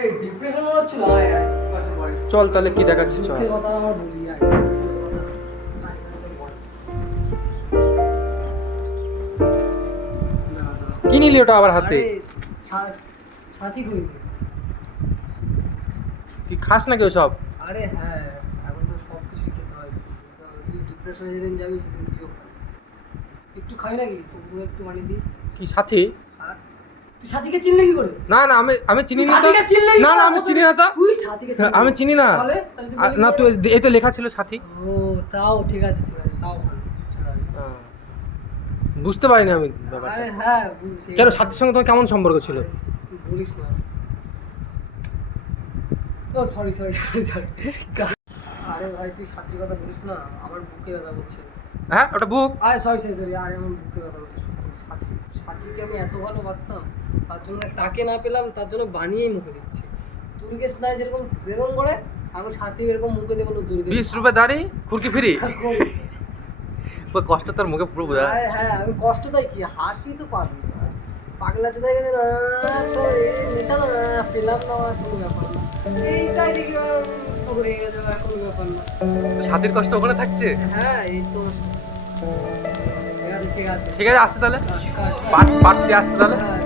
এই ডিপ্রেশন মনে হচ্ছিল, আয় আয় পাশের বাড়ি। চল তাহলে কি দেখাচ্ছিস চল। দুঃখের কথা আমার বলি, আয় ডিপ্রেশনের কথা। আয়, বল। দাঁড়া, দাঁড়া। কি নিলি ওটা আবার হাতে? আরে, সাথী কই? কি খাস নাকি ওসব? আরে হ্যাঁ, এখন তো সব কিছুই খেতে হয়। তো তুই ডিপ্রেশনে যেদিন যাবি সেদিন তুইও খা। একটু খাই নাকি তবু একটু বানিয়ে দিই। কি সাথী? হ্যাঁ, তুই সাথীকে চিনলে কি করে? না না আমি চিনি তুই না তো। সাথীকে চিনলে কি না করে? না আমি চিনি না তো। তুই সাথীকে চিনলি? আমি চিনি না। তাহলে তুই বলি না কি তুই করে? এই তো লেখা ছিল সাথী। ও তাও ঠিক আছে, ঠিক আছে, তাও ভালো, ঠিক আছে। হ্যাঁ। বুঝতে পারিনি আমি ব্যাপারটা। আরে হ্যাঁ বুঝেছি। কেন সাথীর সঙ্গে তোমার কেমন সম্পর্ক ছিল? তুই বলিস না। ও সরি সরি সরি সরি। আরে ভাই তুই সাথীর কথা বলিস না, আমার বুকে ব্যথা করছে। হ্যাঁ ওটা বুক। আরে সরি সরি সরি, আরে আমার বুকে ব্যথা করছে সত্যি। সাথীকে আমি এত ভালোবাসতাম, তার জন্য তাকে না পেলাম, তার জন্য বানিয়েই মুখে দিচ্ছি। দুর্গেশ নাই যেরকম যেরকম করে, আমি সাথী এরকম মুখে দিয়ে বললো দুর্গেশ 20 রুপে দাড়ি খুরকি ফ্রি। ওই কষ্ট তোর মুখে পুরো বোঝা আরে যাচ্ছে। হ্যাঁ, আমি কষ্ট তাই কি, হাসি তো পাবি। পাগলা চোদাই গেছে না, সব এই নেশা না, পেলাম না, আর কোনো ব্যাপার না। এইটাই দেখি হয়ে গেছে, আর কোনো ব্যাপার না। তো সাথীর কষ্ট ওখানে থাকছে। হ্যাঁ এই তো ঠিক আছে ঠিক আছে। ঠিক আছে আসছে তাহলে। কাট, কাট, কাট। পার্ট 3 আসছে তাহলে। হ্যাঁ